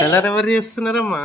Colour ఎవరు చేస్తున్నారమ్మా?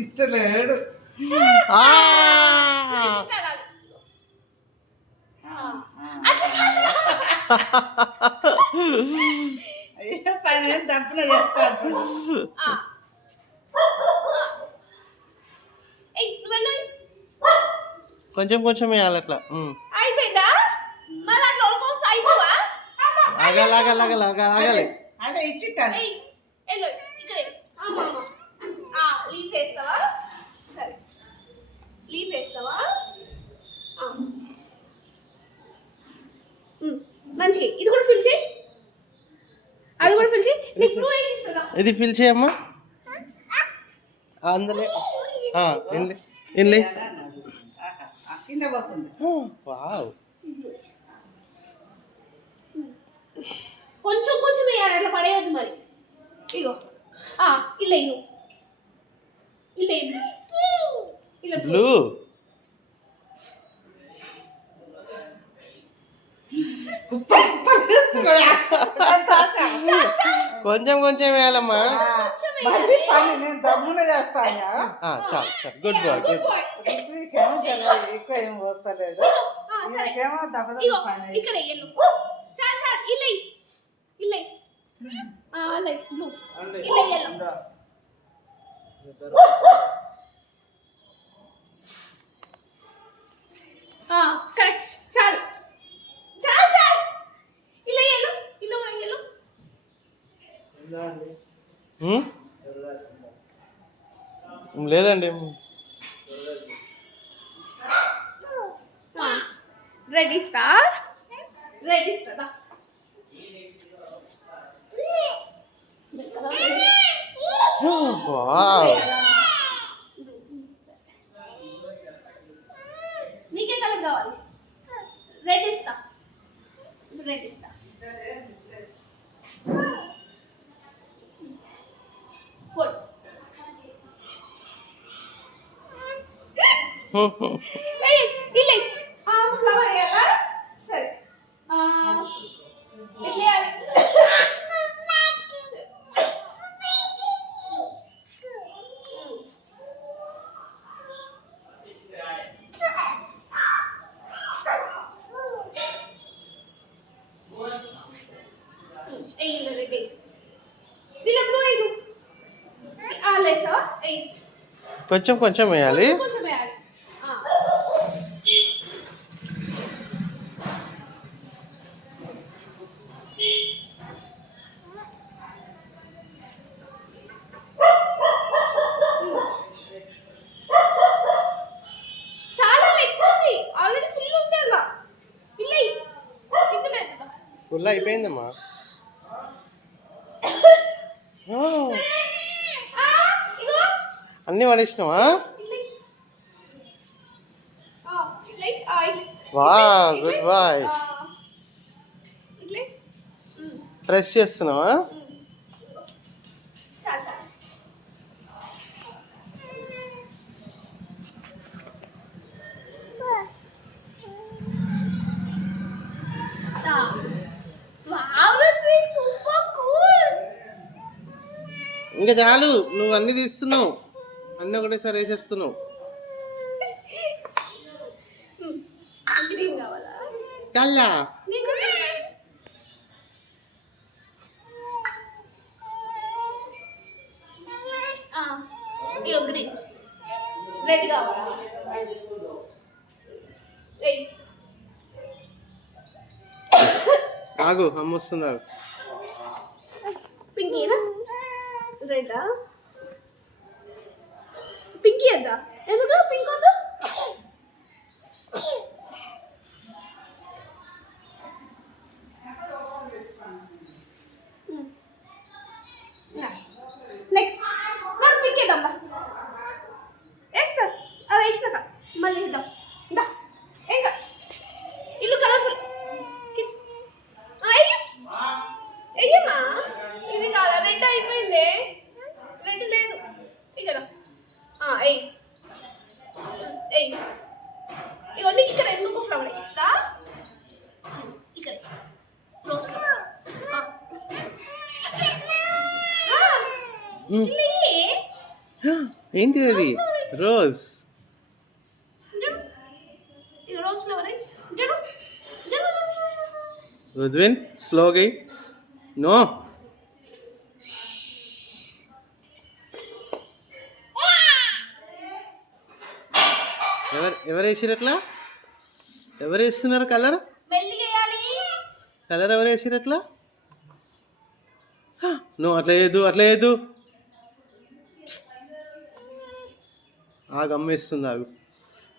ఇష్టలేడు. అయ్యో పని తప్పున చేస్తాడు. కొంచెం కొంచెం వేయాలి అట్లా. అయిపోయిందా? ఆగాలి ఆగాలి ఆగాలి ఆగాలి. అదే ఇచ్చిట్టాను. లీఫ్ వేస్తావా? సరే లీఫ్ వేస్తావా? మంచిగా ఇది కూడా ఫిల్ చేయి, అది కూడా ఫిల్ చేయి. నీకు బ్లూ వేసి ఇస్తుందా? ఇది ఫిల్ చేయమ్మా. అందులో ఇన్లే కింద పోతుంది. వావ్, కొంచెం కొంచెం వేయాలి, అట్లా పడేయద్దు మరి. ఇగో ఇలా ఇల్లు ఇలా ఇలా బ్లూ. కొంచెం కొంచెం వేయాలమ్మా. మళ్ళీ పని నేను దమ్మున చేస్తాను. చాలు చాలు, గుడ్ బాయ్ గుడ్ బాయ్. ఋత్వికేమో ఎక్కువ ఏం పోస్తలేడు. ఈయనకేమో దెబ్బ పని. ఇక్కడ ఎల్లు చాలు చాలు, ఇలా ఇలా అలా బ్లూ ఇలా ఎల్లు. కరెక్ట్, చాలు చాలు చాలు. ఇలా ఎల్లు, ఇలా కూడా ఎల్లు. లేదండి. రెడ్ ఇస్తా, రెడ్ ఇస్తా. వావ్, నీకే కలర్ కావాలి? రెడ్ ఇస్తా, రెడ్ ఇస్తా. ఫ్లవర్ వేయాలా? సరే ఎట్లా వేయాలి? రెడ్ దీని బ్లూ వేయను. లేస్తావా? కొంచెం కొంచెం వేయాలి. కొంచెం వేయాలి. చాలా ఎక్కువ ఉంది, ఆల్రెడీ ఫుల్ ఉంది. అలా ఫిల్ అయ్యి ఇందులో ఫుల్ అయిపోయిందమ్మా. అన్నీ పడేసినావా? వా, గుడ్ బాయ్. ఫ్రెష్ చేస్తున్నావా? ఇంకా చాలు, నువ్వు అన్ని తీస్తున్నావు, అన్నీ ఒకటేసారి వేసేస్తున్నావు. గ్రీన్ కావాలా? చల్లా ఇగో గ్రీన్, రెడ్ కావాలా? ఆగు, అమ్మ వస్తుంది, ఆగు. పింకీనా? రెడ్డా? పింకీ వద్దా? ఎందుకు పింక్ వద్దు? నెక్స్ట్ మనం పింక్ వేద్దాం. వేస్తా, అది వేసినాక మళ్ళీ వేద్దాం. ఇంకా ఇంకా ఇల్లు కలర్ఫుల్ అయ్యమ్మా. ఇది కాదా? రెడ్ అయిపోయింది, రెడ్ లేదు. ఇక ఎయ్ ఇలా ఇయ్యి. ఏంటి అది? రోజ్. చూడు. ఇది రోజ్ ఫ్లవర్ చూడు. చూడు. రుద్విన్ స్లోగా నో. ఎవరు వేసిరు అట్లా? ఎవరు వేస్తున్నారు కలర్? మెల్లిగా వేయాలి. కలర్ ఎవరు వేసిరు అట్లా? నువ్వు అట్లా వేయద్దు, అట్లా వేయద్దు. ఆగు, అమ్మ వేస్తుంది, ఆగు.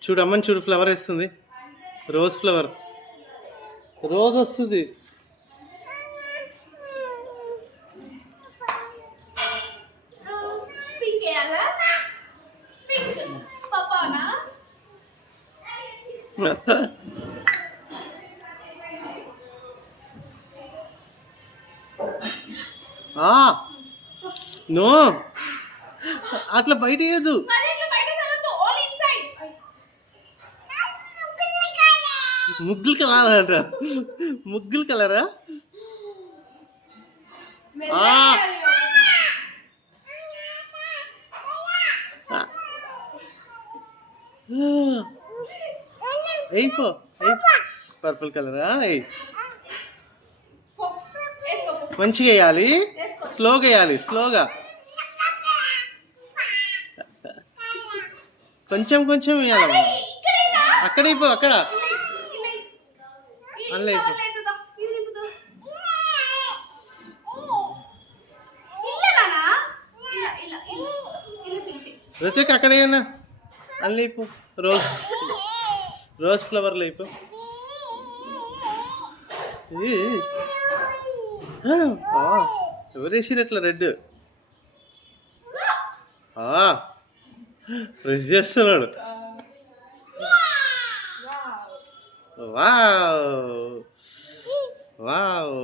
చూడు అమ్మని చూడు, ఫ్లవర్ వేస్తుంది. Rose flower. రోజ్ వస్తుంది. పింక్ వేయాలా? పింక్ పాపానా? నో, అట్లా బయట వేయద్దు. మరి ఇట్లా బయట చల్లొద్దు. All inside. ముగ్గులు కలర్ అంట. ముగ్గులు కలరా? ఎయిపో పర్పుల్ కలరా? మంచిగా వేయాలి, స్లోగా వేయాలి, స్లోగా. కొంచెం కొంచెం వేయాలమ్మా. అక్కడ అయిపో, అక్కడ అల్ల అయిపో. రుచికి అక్కడ ఏమన్నా అల్ల అయిపో. రోజ్, రోజ్ ఫ్లవర్లు అయిపో. ఎవరు వేసిరు అట్లా రెడ్? ప్రెస్ చేస్తున్నాడు. Wow wow.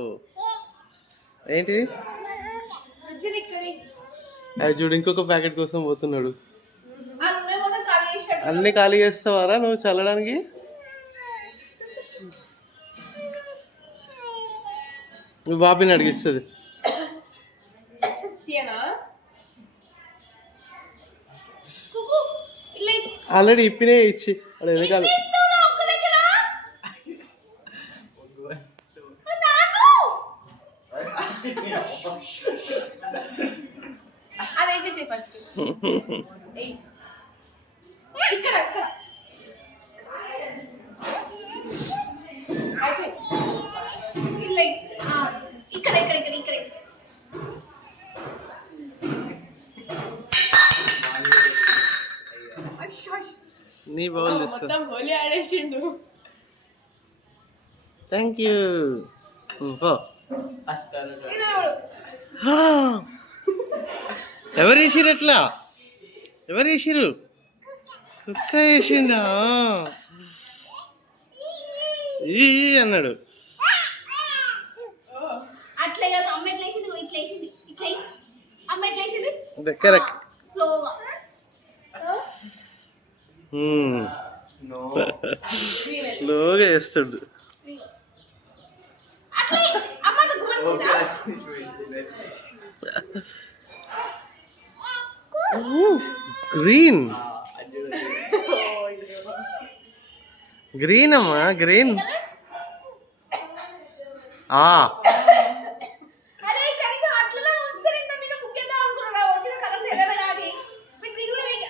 ఏంటిది? అది చూడు, ఇంకొక ప్యాకెట్ కోసం పోతున్నాడు. అన్ని ఖాళీ చేస్తావారా నువ్వు చల్లడానికి? నువ్వు బాబీని అడిగిస్తుంది. ఆల్రెడీ ఇప్పినే ఇచ్చి అక్కడ వెనకాల. ఇక్కడ ఇక్కడ ఇక్కడ ఇక్కడ నీ బౌల్ తీసుకో. మొత్తం హోలీ ఆడేసిండు. Thank you. ఎవరు వేసిరు ఎట్లా? ఎవరు వేసిరు? కుక్క వేసిండా? ఈ అన్నాడు. అట్లా కాదు, అమ్మ ఎట్లా వేసింది, ఇట్లా వేసింది, ఇట్లా అమ్మ ఎట్లా వేసింది కరెక్ట్. స్లోగా. స్లోగా వేస్తాడు. అట్లా అమ్మ గుర్తిందా? గ్రీన్, గ్రీన్ అమ్మా, గ్రీన్. అరే కనీసం అట్లా ఉంచుతారు. ఇంకా మీరు ముఖ్యంగా అనుకున్నారా వచ్చిన కలర్స్ ఏదైనా కానీ మీరు దీని కూడా వేయ.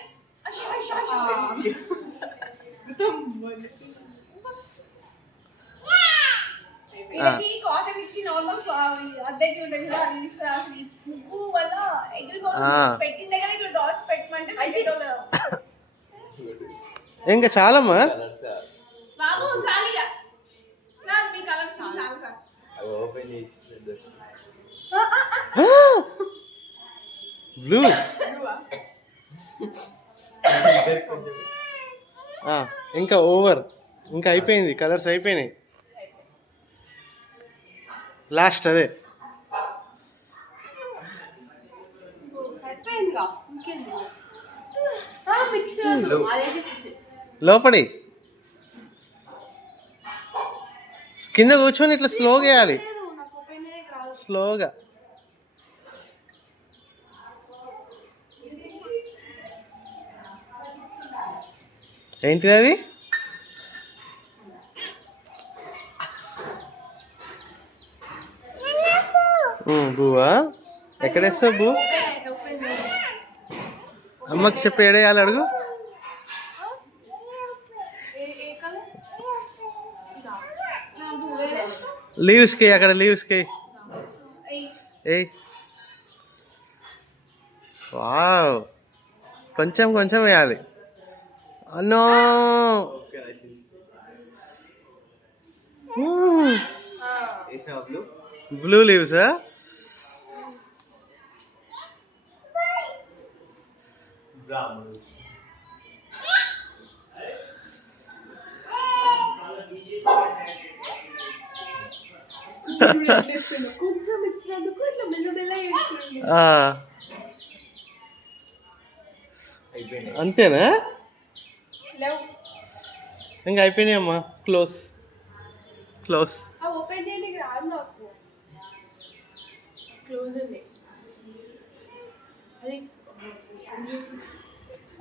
వీళ్ళకి కాటన్ ఇచ్చి నార్మల్ అద్దెకి ఉంటుంది కదా, అది తీసుకురాసి ముగ్గు వల్ల ఎగిరిపోతుంది. పెట్టిన దగ్గర ఇట్లా డాట్స్ పెట్టమంటే పెట్టేటోళ్ళు. ఇంకా చాలమ్మా బాబు సాలిగా సార్ మీ కలర్స్ చాలు సార్. బ్లూ. ఇంకా ఓవర్, ఇంకా అయిపోయింది, కలర్స్ అయిపోయినాయి. లాస్ట్ అదే. లోపడి కింద కూర్చొని ఇట్లా స్లోగా వేయాలి, స్లోగా. ఏంటిది అది? బువ్వా? ఎక్కడేస్తావు బూ? అమ్మకి చెప్పి ఏడేయాలి అడుగు. లీవ్స్కి అక్కడ లీవ్స్కి ఏయ్. వావ్, కొంచెం కొంచెం వేయాలి. అన్నో బ్లూ లీవ్స్. కొంచెం ఇచ్చినందుకు ఇట్లా మెల్లమెల్ల చేస్తుంది. అంతేనా? లేవు ఇంకా అయిపోయినాయమ్మా. Close close. ఓపెన్ చేయడానికి రాదు నాకు. క్లోజ్ ఉంది అది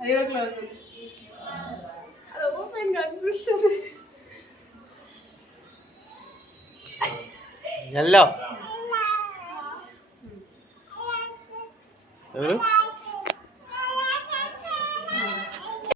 అది కూడా క్లోజ్ ఉంది. అది ఓపెన్ కనిపిస్తుంది. ఎల్లో ఎవరు?